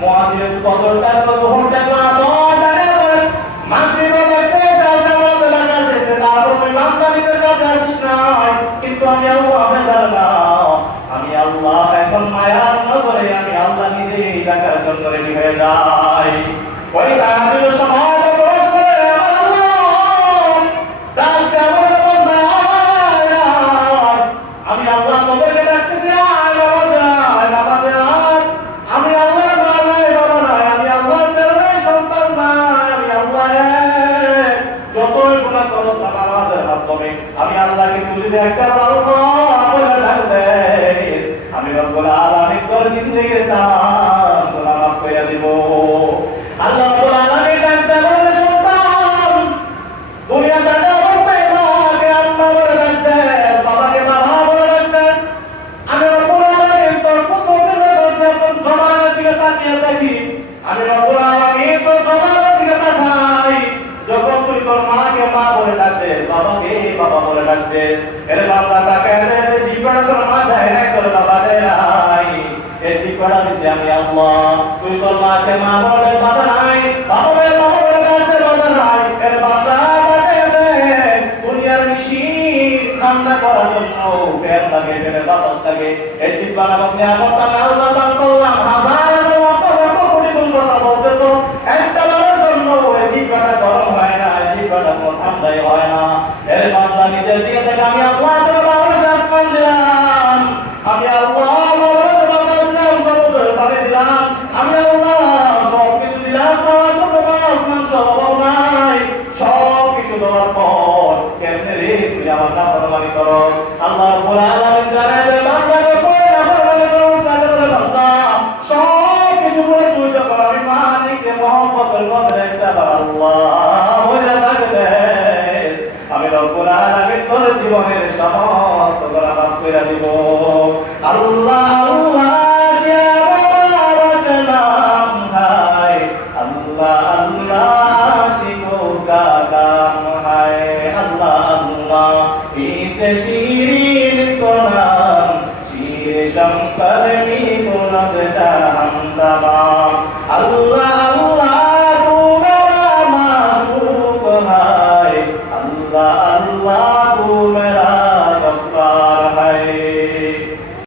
মুয়াজিরের কদরটা তো ঘণ্টা ক্লাস হয় মাগরিব দেখছে সাজা মত লাগাছে তারপর তুই বান্দানিদের কাছে আসিস না। কিন্তু আমি আল্লাহ না আমি আল্লাহ এখন মায়ার নজরে আমি আল্লাহ নিজেই ডাকার জন্য রেডি হয়ে যাই। ওই তাহাজুদের সময় করে আমি আল্লাহ কবরকে গুণা করো নামাজের মাধ্যমে। আমি আল্লাহকে যদি একটা ডাক আমি রব্বুল আলামিন তোর জিন্দেগির তাম গুনাহ মাফ করে দিব। আল্লাহ রব্বুল আলামিন ডাক দেয় বলে সন্তান দুনিয়া টাকা অবস্থায় মাকে আম্মা বলে ডাকতে বাবাকে বাবা বলে ডাকতে আমি রব্বুল আলামিন তোর কুদরতের যখন জমানের দিকে তাকিয়ে দেখি আমি রব্বুল আলামিন তোর জমানের দিকে তাকাই যখন তুই তোর মাকে মা বলে ডাকতে বাবাকে বাবা বলে ডাকতে? এর বাবা তাকে জীবন তোর মা দেয় নাই তোর বাবা দেয় নাই। এ ঠিক করা দিছি আমি আল্লাহ। তুই তোর মাকে মা বলে বাবা নাই, বাবা বলে বাবা বলে ডাকতে বাবা নাই। এর বাবা তাকে দুনিয়ার মিশির ঠান্ডা করার জন্য। ফের লাগে ফের বাতাস লাগে এই জিব্বা নামক নিয়ামত আল্লাহ দান করলাম হাজার এবং লক্ষ লক্ষ কোটি গুণ কথা বলতেছো একটা বারের জন্য এই জিব্বাটা গরম হয় না এই জিব্বাটা কোনো ঠান্ডাই হয় না এর বান্দা নিজের দিকে থেকে আমি আল্লাহ তোমার বাবার আসমান দিলাম আমি আল্লাহ বাবার বাবা দিলাম সমুদ্রের পানি দিলাম আমি আল্লাহ সব কিছু দিলাম আমার কোনো মাছ মাংস অভাব নাই সব কিছু দেওয়ার পর কেমনে রে তুই আমার নাফরমানি করো আল্লাহ রাব্বুল আলামিন জানে যে বান্দাকে কই নাফরমানি করো তাহলে বলে বান্দা সব কিছু বলে তুই যখন আমি মালিককে মহব্বতের মধ্যে একটা বার আল্লাহ হয়ে থাকবে আমি রব্বুল আলামিন তোর জীবনের সমস্ত গুনাহ মাফ করে দিব আল্লাহ শিরিন কোলাম চিরে শঙ্করণী কোনত জাহান তামাম আল্লাহ আল্লাহ তোমার মাশুক হয়। আল্লাহ আল্লাহ